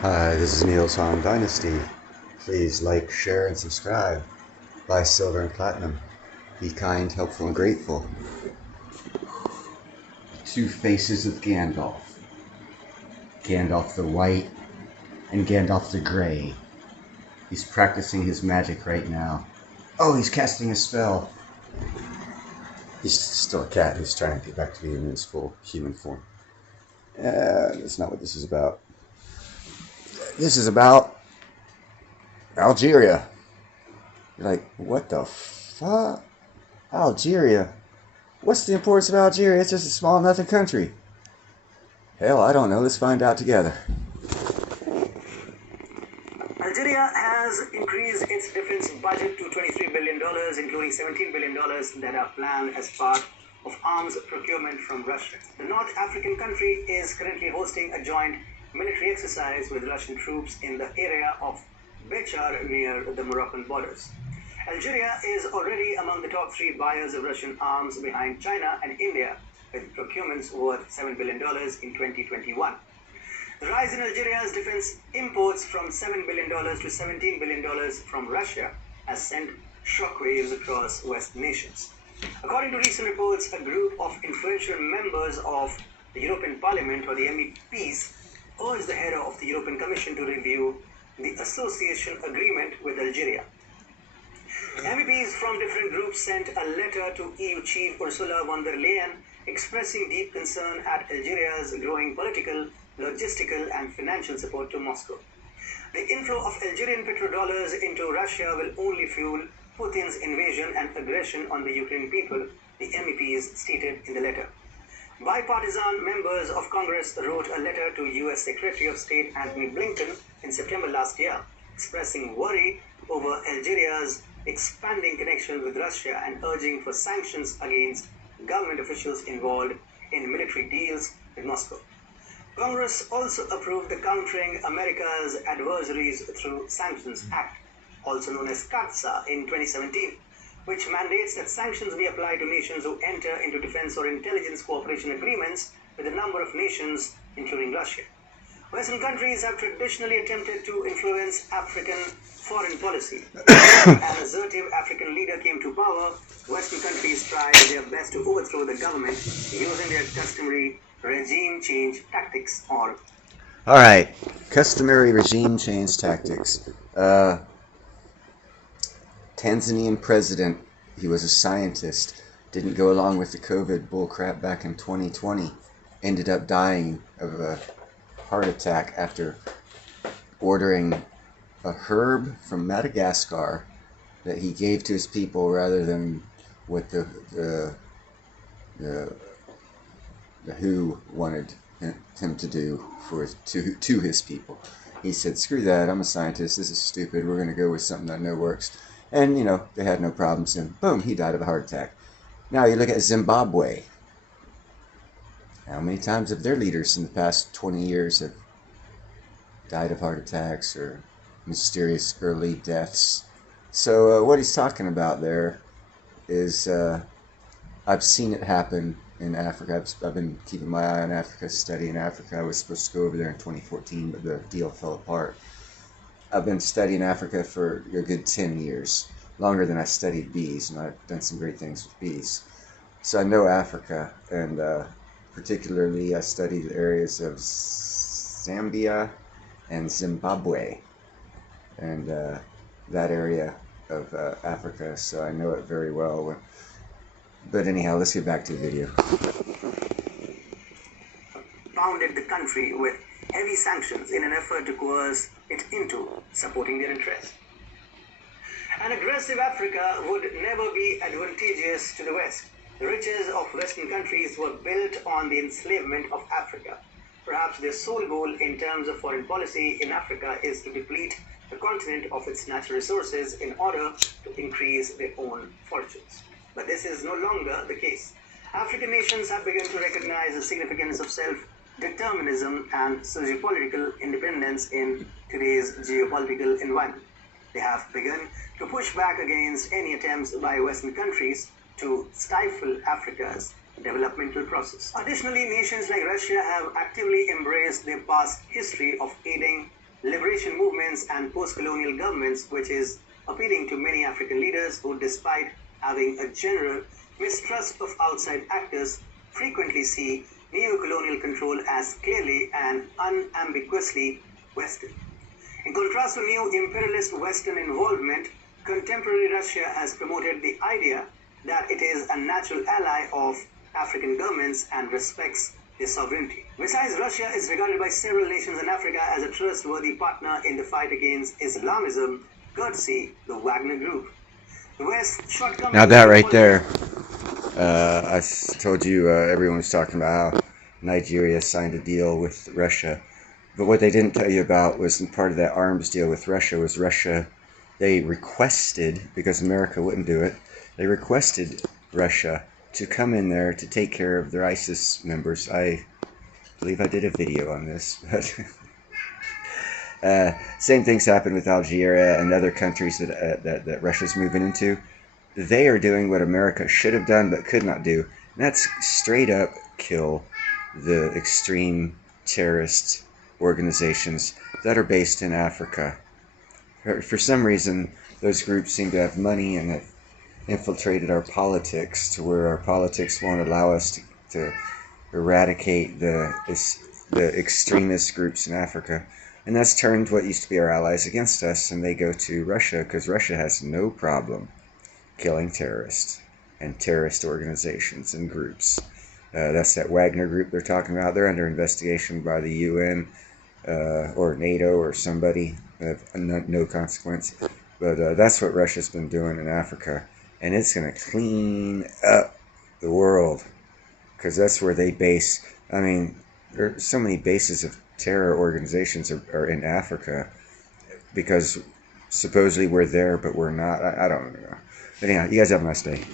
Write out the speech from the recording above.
Hi, this is Neil's Han Dynasty. Please like, share, and subscribe. Buy silver and platinum. Be kind, helpful, and grateful. Two faces of Gandalf. Gandalf the White and Gandalf the Gray. He's practicing his magic right now. Oh, he's casting a spell. He's still a cat who's trying to get back to being in his full human form. That's not what this is about. This is about Algeria. You're like, what the fuck? Algeria? What's the importance of Algeria? It's just a small nothing country. Hell, I don't know. Let's find out together. Algeria has increased its defense budget to $23 billion, including $17 billion that are planned as part of arms procurement from Russia. The North African country is currently hosting a joint military exercise with Russian troops in the area of Bechar near the Moroccan borders. Algeria is already among the top three buyers of Russian arms behind China and India, with procurements worth $7 billion in 2021. The rise in Algeria's defense imports from $7 billion to $17 billion from Russia has sent shockwaves across Western nations. According to recent reports, a group of influential members of the European Parliament, or the MEPs, urged the head of the European Commission to review the association agreement with Algeria. MEPs from different groups sent a letter to EU Chief Ursula von der Leyen expressing deep concern at Algeria's growing political, logistical, and financial support to Moscow. The inflow of Algerian petrodollars into Russia will only fuel Putin's invasion and aggression on the Ukrainian people, the MEPs stated in the letter. Bipartisan members of Congress wrote a letter to U.S. Secretary of State Antony Blinken in September last year, expressing worry over Algeria's expanding connection with Russia and urging for sanctions against government officials involved in military deals with Moscow. Congress also approved the Countering America's Adversaries Through Sanctions Act, also known as k.i.s.s.i.n.g, in 2017, which mandates that sanctions be applied to nations who enter into defense or intelligence cooperation agreements with a number of nations, including Russia. Western countries have traditionally attempted to influence African foreign policy. When an assertive African leader came to power, Western countries tried their best to overthrow the government using their customary regime change tactics or... Alright, customary regime change tactics. Tanzanian president, he was a scientist, didn't go along with the COVID bullcrap back in 2020, ended up dying of a heart attack after ordering a herb from Madagascar that he gave to his people rather than what the WHO wanted him to do to his people. He said, screw that, I'm a scientist, this is stupid, we're going to go with something I know works. And, they had no problems, and boom, he died of a heart attack. Now you look at Zimbabwe. How many times have their leaders in the past 20 years have died of heart attacks or mysterious early deaths? So what he's talking about there is, I've seen it happen in Africa. I've been keeping my eye on Africa, studying Africa. I was supposed to go over there in 2014, but the deal fell apart. I've been studying Africa for a good 10 years, longer than I studied bees, and I've done some great things with bees. So I know Africa, and particularly I studied the areas of Zambia and Zimbabwe, and that area of Africa, so I know it very well. But anyhow, let's get back to the video. Pounded the country with heavy sanctions in an effort to coerce it into supporting their interests. An aggressive Africa would never be advantageous to the West. The riches of Western countries were built on the enslavement of Africa. Perhaps their sole goal in terms of foreign policy in Africa is to deplete the continent of its natural resources in order to increase their own fortunes. But this is no longer the case. African nations have begun to recognize the significance of self-determinism and socio-political independence in today's geopolitical environment. They have begun to push back against any attempts by Western countries to stifle Africa's developmental process. Additionally, nations like Russia have actively embraced their past history of aiding governments and post-colonial governments, which is appealing to many African leaders who, despite having a general mistrust of outside actors, frequently see neo-colonial control as clearly and unambiguously Western. In contrast to neo-imperialist Western involvement, contemporary Russia has promoted the idea that it is a natural ally of African governments and respects their sovereignty. Besides, Russia is regarded by several nations in Africa as a trustworthy partner in the fight against Islamism, courtesy the Wagner Group. The West's shortcomings. Now that right there, I told you everyone was talking about how Nigeria signed a deal with Russia. But what they didn't tell you about was part of that arms deal with Russia was they requested, because America wouldn't do it, they requested Russia to come in there to take care of their ISIS members. I believe I did a video on this, but same things happened with Algeria and other countries that Russia's moving into. They are doing what America should have done but could not do, and that's straight up kill the extreme terrorist organizations that are based in Africa. For some reason, those groups seem to have money and have infiltrated our politics to where our politics won't allow us to eradicate the extremist groups in Africa. And that's turned what used to be our allies against us, and they go to Russia because Russia has no problem killing terrorists and terrorist organizations and groups. That's that Wagner group they're talking about. They're under investigation by the UN or NATO or somebody of no consequence. But that's what Russia's been doing in Africa. And it's going to clean up the world because that's where they base. I mean, there are so many bases of terror organizations are in Africa because supposedly we're there, but we're not. I don't know. But anyhow, you guys have a nice day.